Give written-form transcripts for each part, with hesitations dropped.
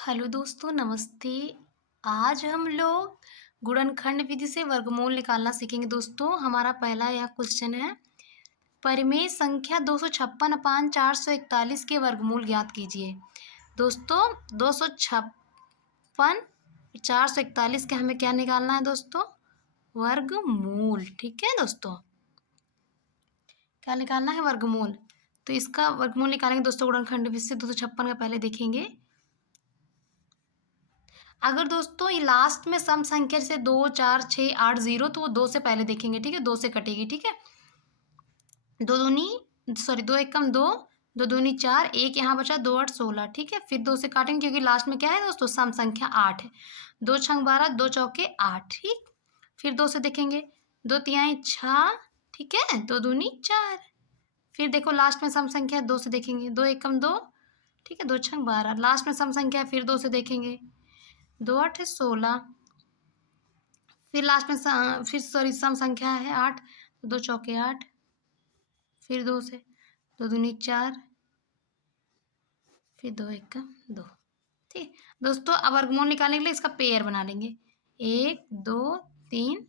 Hello दोस्तों, नमस्ते। आज हम लोग गुणनखंड विधि से वर्गमूल निकालना सीखेंगे। दोस्तों, हमारा पहला यह क्वेश्चन है, परिमेय संख्या 256 अपान 441 के वर्गमूल ज्ञात कीजिए। दोस्तों, 256 441 के हमें क्या निकालना है दोस्तों? वर्गमूल। ठीक है दोस्तों, क्या निकालना है? वर्गमूल। तो इसका वर्गमूल निकालेंगे दोस्तों गुणनखंड विधि से। 256 का पहले देखेंगे। अगर दोस्तों ये लास्ट में सम संख्या जैसे 2 4 6 8 0, तो वो 2 से पहले देखेंगे। ठीक है, 2 से कटेगी। ठीक है, दो दूनी सॉरी 2 एकम 2, 2 दूनी 4, एक यहाँ बचा, 2 8 16। ठीक है, फिर 2 से काटेंगे क्योंकि लास्ट में क्या है दोस्तों? सम संख्या 8 है। 2 छंग 12, 2 चौके 8। ठीक, फिर 2 से देखेंगे, 2 तिहाई 6। ठीक है, 2 दूनी 4। फिर देखो लास्ट में सम संख्या है, 2 से देखेंगे, 2 एकम 2। ठीक है, 2 छंग 12, लास्ट में सम संख्या है, फिर 2 से देखेंगे, 2 8 16। फिर लास्ट में फिर सॉरी सम संख्या है 8, तो 2 चौके 8। फिर 2 से, 2 दूनी 4, फिर 2 एकम 2। ठीक दोस्तों, अब वर्गमूल निकालने के लिए इसका पेयर बना लेंगे, 1 2 3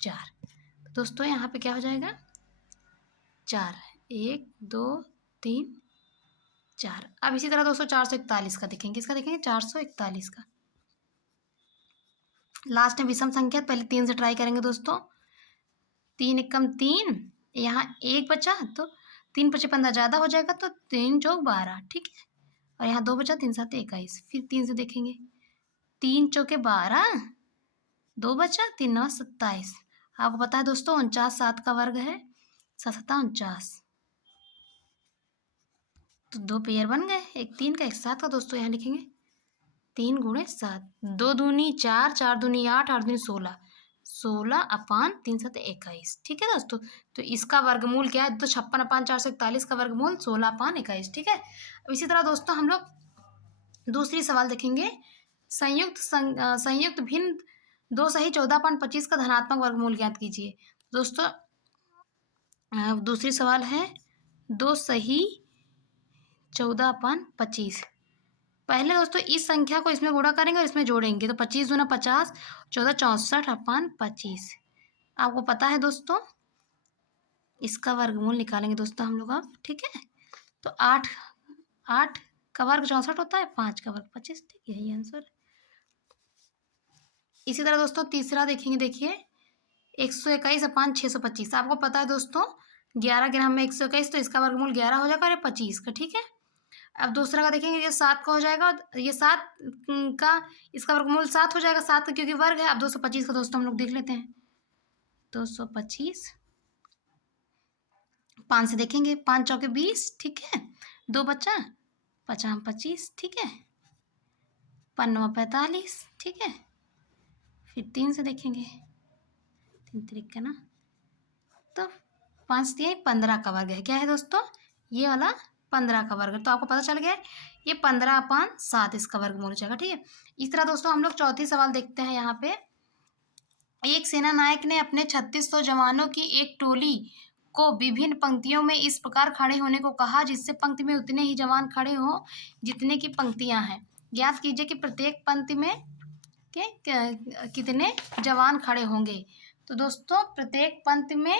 4। दोस्तों यहाँ पे क्या हो जाएगा? 4, 1 2 3 4। अब इसी तरह दोस्तों 441 का देखेंगे। किसका देखेंगे? 441 का। लास्ट में विषम संख्या, पहले 3 से ट्राई करेंगे दोस्तों। 3 एकम 3, यहाँ 1 बचा तो 3 पचे 15 ज़्यादा हो जाएगा, तो 3 चौक 12। ठीक है, और यहाँ 2 बचा, 3 7 21। फिर 3 से देखेंगे, 3 चौके 12, 2 बचा, 3 9 27। आपको पता है दोस्तों 49 7 का वर्ग है, 7 7 49। तो 2 पेयर बन गए, एक 3 का एक 7 का। दोस्तों यहाँ लिखेंगे 3 गुणे 7, 2 दूनी 4, 4 दूनी 8, 8 दूनी 16, 16 अपान 3 7 21। ठीक है दोस्तों, तो इसका वर्गमूल क्या है? तो 56 अपान 441 का वर्गमूल 16 अपान 21। ठीक है, अब इसी तरह दोस्तों हम लोग दूसरी सवाल देखेंगे, संयुक्त भिन्न 2 सही 14 अपान 25 का धनात्मक वर्गमूल ज्ञात कीजिए। दोस्तों दूसरी सवाल है, 2 सही 14 अपान 25। पहले दोस्तों इस संख्या को इसमें गुणा करेंगे और इसमें जोड़ेंगे, तो 25 दूना 50, 14 64 अपान 25। आपको पता है दोस्तों, इसका वर्गमूल निकालेंगे दोस्तों हम लोग अब। ठीक है, तो 8 8 का वर्ग 64 होता है, 5 का वर्ग 25। ठीक है, यही आंसर। इसी तरह दोस्तों तीसरा देखेंगे, देखिए 121 अपान 625। आपको पता है दोस्तों 11 ग्राम में 121, तो इसका वर्गमूल 11 हो जाएगा और 25 का। ठीक है, अब दूसरा का देखेंगे, ये 7 का हो जाएगा, और ये 7 का, इसका वर्गमूल 7 हो जाएगा, 7 का क्योंकि वर्ग है। अब 225 का दोस्तों हम लोग देख लेते हैं, 225 5 से देखेंगे, 5 चौके 20। ठीक है, 2 बचा, 50 25। ठीक है, 5 45। ठीक है, फिर 3 से देखेंगे, 3 तरीक का ना, तो 5 तिहाई 15 का वर्ग है। क्या है दोस्तों? ये वाला 15 का वर्ग। तो आपको पता चल गया है, ये 15 अपान 7 इसका वर्गमूल हो जाएगा। ठीक है, इस तरह दोस्तों हम लोग चौथी सवाल देखते हैं। यहाँ पे एक सेना नायक ने अपने 3600 जवानों की एक टोली को विभिन्न पंक्तियों में इस प्रकार खड़े होने को कहा, जिससे पंक्ति में उतने ही जवान खड़े हों जितने की पंक्तियां हैं। ज्ञात कीजिए कि प्रत्येक पंक्ति में कितने जवान खड़े होंगे। तो दोस्तों प्रत्येक पंक्ति में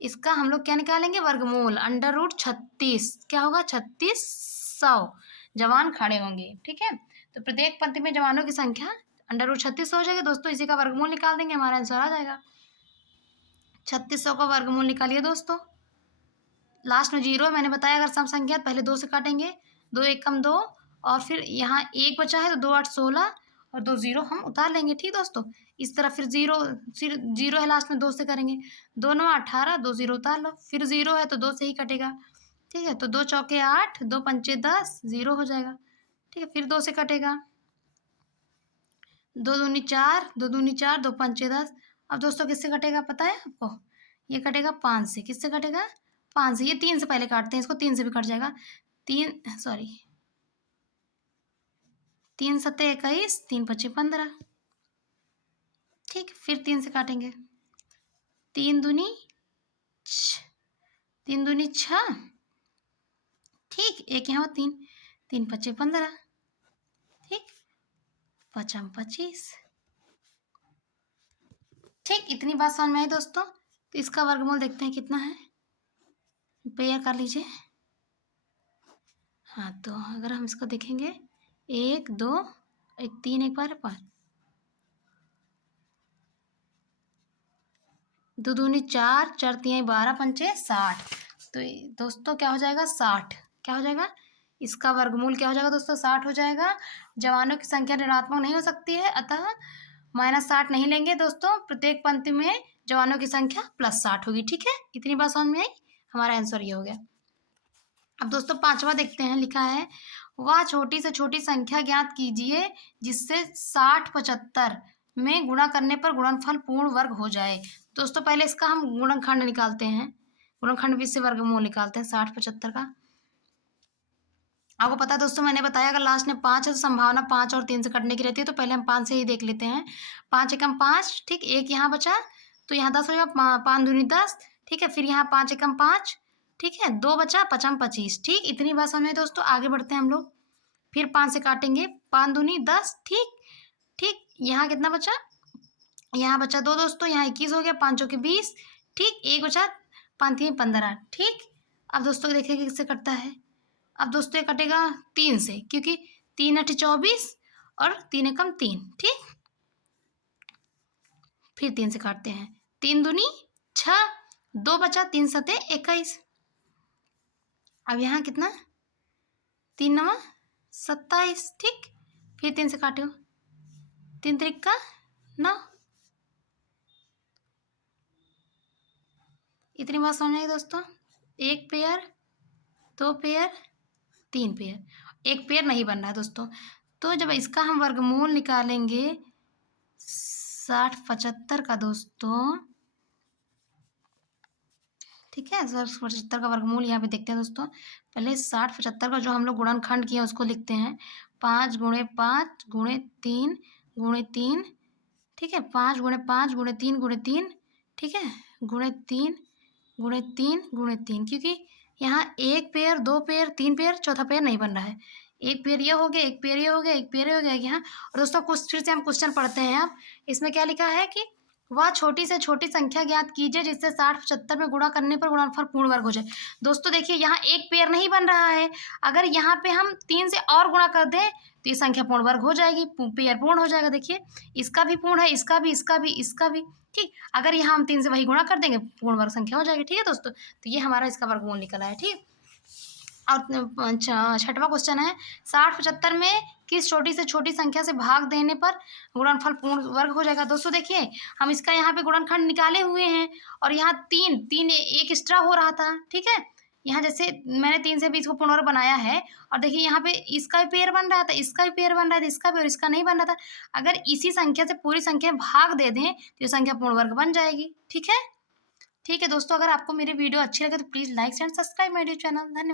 इसका हम लोग क्या निकालेंगे? वर्गमूल। अंडर रूट 36 क्या होगा? 3600 जवान खड़े होंगे। ठीक है, तो प्रत्येक पंक्ति में जवानों की संख्या अंडर रूट 3600 हो जाएगी दोस्तों। इसी का वर्गमूल निकाल देंगे, हमारा आंसर आ जाएगा। 3600 का वर्गमूल निकालिए दोस्तों। लास्ट में 0 मैंने बताया, अगर सम संख्या पहले 2 से काटेंगे, 2 एकम 2, और फिर यहाँ 1 बचा है तो 2 8 16, और 2 0 हम उतार लेंगे। ठीक दोस्तों, इस तरह फिर 0 है लास्ट में, 2 से करेंगे, 2 9 18, 2 0 उतार लो, फिर 0 है तो 2 से ही कटेगा। ठीक है, तो 2 चौके 8, 2 पंचे 10, 0 हो जाएगा। ठीक है, फिर 2 से कटेगा, 2 दूनी 4, 2 दूनी 4, 2 पंचे 10। अब दोस्तों किससे कटेगा पता है आपको? ये कटेगा 5 से। किससे कटेगा? 5 से। ये 3 से पहले काटते हैं, इसको 3 से भी कट जाएगा। 3 सॉरी 3 सत्ते 21, 3 पचे 15। ठीक, फिर 3 से काटेंगे, 3 दूनी 3 दूनी 6। ठीक, एक यहाँ 3, 3 पचे 15। ठीक, पचम 25। ठीक, इतनी बात समझ में आई दोस्तों। तो इसका वर्गमूल देखते हैं कितना है, पेयर कर लीजिए। हाँ, तो अगर हम इसको देखेंगे 1 2 1 3 एक बार 5 2 दूनी 4 4 तिहाई 12 पंचे 60। तो दोस्तों क्या हो जाएगा 60, क्या हो जाएगा इसका वर्गमूल क्या हो जाएगा दोस्तों 60 हो जाएगा। जवानों की संख्या ऋणात्मक नहीं हो सकती है, अतः -60 नहीं लेंगे दोस्तों। प्रत्येक पंक्ति में जवानों की संख्या +60 होगी। ठीक है, इतनी बात समझ में आई, हमारा आंसर ये हो गया। अब दोस्तों 5वां देखते हैं, लिखा है वह छोटी से छोटी संख्या ज्ञात कीजिए जिससे 60 75 में गुणा करने पर गुणनफल पूर्ण वर्ग हो जाए। दोस्तों पहले इसका हम गुणनखंड निकालते हैं, गुणनखंड भी से वर्गमूल निकालते हैं 60 75 का। आपको पता है दोस्तों, मैंने बताया अगर लास्ट में 5 है तो संभावना 5 और 3 से कटने की रहती है, तो पहले हम 5 से ही देख लेते हैं। 5 एकम 5, ठीक, एक यहाँ बचा तो यहाँ 10 हो जाएगा, 5 दूनी 10, ठीक है, फिर यहाँ 5 एकम 5, ठीक है, 2 बचा, पचम 25। ठीक, इतनी बात समझे दोस्तों, आगे बढ़ते हैं हम लोग। फिर 5 से काटेंगे, 5 दूनी 10, ठीक ठीक, यहाँ कितना बचा, यहाँ बचा 2 दोस्तों, यहाँ 21 हो गया, 5 चौके 20, ठीक, एक बचा, 5 तिहाई 15। ठीक, अब दोस्तों देखिए किससे कटता है। अब दोस्तों ये कटेगा 3 से, क्योंकि 3 8 24 और 3 एकम 3, ठीक। फिर 3 से काटते हैं, 3 दूनी 6, 2 बचा, 3 सते 21। अब यहाँ कितना, 3 9 27, ठीक। फिर 3 से काटो, 3 3 9। इतनी बात समझ आई दोस्तों। एक पेयर, 2 पेयर, 3 पेयर, एक पेयर नहीं बन रहा है दोस्तों। तो जब इसका हम वर्गमूल निकालेंगे 60 75 का दोस्तों, ठीक है, 60 75 का वर्गमूल यहाँ पे देखते हैं दोस्तों। पहले 60 75 का जो हम लोग गुणनखंड किए उसको लिखते हैं, 5 गुणे 5 गुणे 3 गुणे 3, ठीक है, 5 गुणे 5 गुणे 3 गुणे 3, ठीक है, गुणे 3 गुणे 3 गुणे 3, क्योंकि यहाँ एक पेयर, 2 पेयर, 3 पेयर, चौथा पेयर नहीं बन रहा है। एक पेयर ये हो गया, एक पेयर ये हो गया, एक पेयर ये हो गया यहाँ। और दोस्तों कुछ फिर से हम क्वेश्चन पढ़ते हैं। अब इसमें क्या लिखा है कि वह छोटी से छोटी संख्या ज्ञात कीजिए जिससे 60 75 में गुणा करने पर गुणनफल पूर्ण वर्ग हो जाए। दोस्तों देखिए यहाँ एक पेयर नहीं बन रहा है, अगर यहाँ पे हम 3 से और गुणा कर दें तो ये संख्या पूर्ण वर्ग हो जाएगी, पेयर पूर्ण हो जाएगा। देखिए इसका भी पूर्ण है, इसका भी, इसका भी, इसका भी, ठीक। अगर यहाँ हम 3 से वही गुणा कर देंगे पूर्ण वर्ग संख्या हो जाएगी। ठीक है दोस्तों, तो ये हमारा इसका वर्गमूल निकला है। ठीक, और 6वां क्वेश्चन है 60 75 में किस छोटी से छोटी संख्या से भाग देने पर गुणनफल पूर्ण वर्ग हो जाएगा। दोस्तों देखिए हम इसका यहाँ पे गुणनखंड निकाले हुए हैं और यहाँ 3 3 एक एक्स्ट्रा हो रहा था, ठीक है। यहाँ जैसे मैंने 3 से 20 को पूर्ण वर्ग बनाया है और देखिए यहाँ पे इसका भी पेयर बन रहा था, इसका भी पेयर बन रहा था, इसका भी, और इसका नहीं बन रहा था। अगर इसी संख्या से पूरी संख्या में भाग दे दें तो ये संख्या पूर्ण वर्ग बन जाएगी। ठीक है, ठीक है दोस्तों, अगर आपको मेरी वीडियो अच्छी लगे तो please like and subscribe my YouTube channel. धन्यवाद।